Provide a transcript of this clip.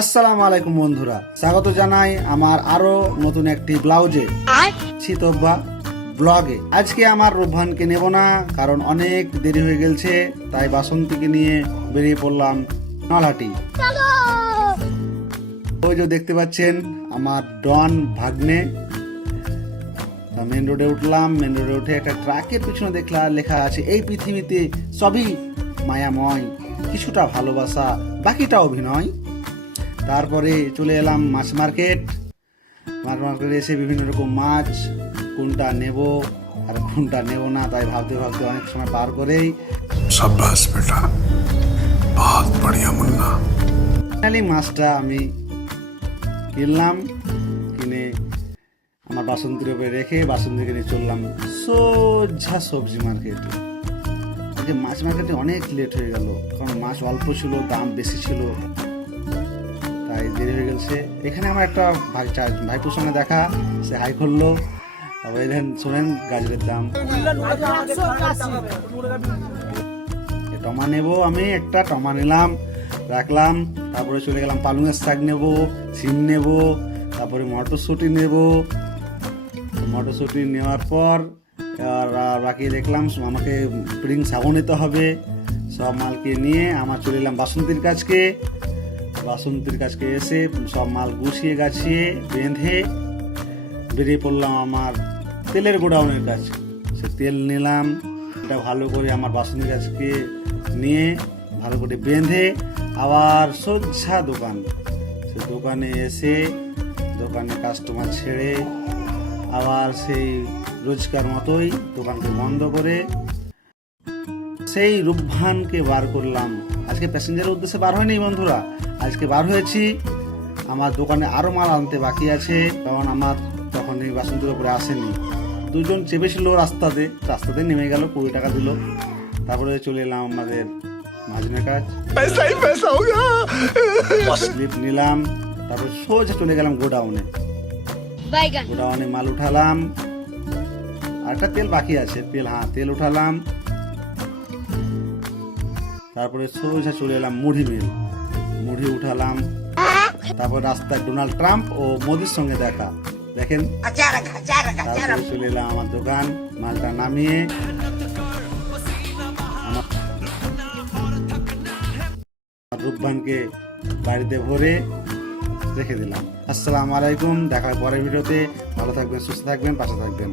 আসসালামু আলাইকুম বন্ধুরা, স্বাগত জানাই আমার আরো নতুন একটি ব্লাউজে শীতব্বা ব্লগে। আজকে আমার রূপভানকে নেব না, কারণ অনেক দেরি হয়ে গেছে, তাই বাসন্তীকে নিয়ে বেরিয়ে পড়লাম নলহাটি। ওই যে দেখতে পাচ্ছেন আমার ডন ভাগ্নে। মেন রোডে উঠলাম, মেন রোডে উঠে একটা ট্রাকের পিছনে দেখলাম লেখা আছে, এই পৃথিবীতে সবই মায়াময়, কিছুটা ভালোবাসা, বাকিটা অভিনয়। তারপরে চলে এলাম মাছ মার্কেট। মাছ মার্কেটে এসে বিভিন্ন রকম মাছ, কোনটা নেব আর কোনটা নেব না, তাই ভাবতে ভাবতে অনেক সময় পার করেই शाबाश बेटा, बहुत बढ़िया मुन्ना। ফাইনালি মাছটা আমি কিনলাম। কিনে আমার বাসন্তীর উপরে রেখে বাসন্তীকে নিয়ে চললাম সোজা সবজি মার্কেটে। যে মাছ মার্কেটে অনেক লেট হয়ে গেল, কারণ মাছ অল্প ছিল, দাম বেশি ছিল, তাই দেরি হয়ে গেছে। এখানে আমার একটা ভাইপুর সঙ্গে দেখা, সে হাই করলো। তারপরে দেখেন শোনেন গাজরের দাম। টমা নেব, আমি একটা টমা নিলাম, রাখলাম। তারপরে চলে গেলাম পালংয়ের শাক নেব, সিম নেব, তারপরে মটরশুঁটি নেব। মটরশুঁটি নেওয়ার পর আর বাকি দেখলাম আমাকে স্প্রিং সাবু নিতে হবে। সব মালকে নিয়ে আমার চলে এলাম বাসন্তীর কাছকে। বাসন্তীর কাছকে এসে সব মাল গুছিয়ে গাছিয়ে বেঁধে বেরিয়ে পড়লাম আমার তেলের গোডাউনের কাছে। সে তেল নিলাম, এটা ভালো করে আমার বাসন্তীর কাছকে নিয়ে ভালো করে বেঁধে আবার সোজা দোকান। সে দোকানে এসে দোকানে কাস্টমার ছেড়ে আবার সেই রোজকার মতোই দোকানকে বন্ধ করে সেই রূপভানকে বার করলাম। আজকে প্যাসেঞ্জারের উদ্দেশ্যে বার হয়নি বন্ধুরা, আজকে বার হয়েছি। আমার দোকানে আরো মাল আনতে বাকি আছে, কারণ আমার তখন এই বাসন্তীর উপরে আসেনি। দুজন চেপেছিল রাস্তাতে নেমে গেল, 20 টাকা দিল। তারপরে চলে এলাম আমাদের মাঝনের কাজ, স্লিপ নিলাম। তারপর সোজা চলে গেলাম গোডাউনে। গোডাউনে মাল উঠালাম, আর একটা তেল বাকি আছে, তেল উঠালাম। তারপরে সোজা চলে এলাম মুড়ি মিল, মুড়ি উঠালাম। তারপর রাস্তায় ডোনাল্ড ট্রাম্প ও মোদির সঙ্গে দেখা, দেখেন। তারপরে চলে এলাম আমার দোকান, মালটা নামিয়ে আমার রূপভানকে বাড়িতে ভরে রেখে দিলাম। আসসালামু আলাইকুম, দেখা হয় পরের ভিডিওতে। ভালো থাকবেন, সুস্থ থাকবেন, পাশে থাকবেন।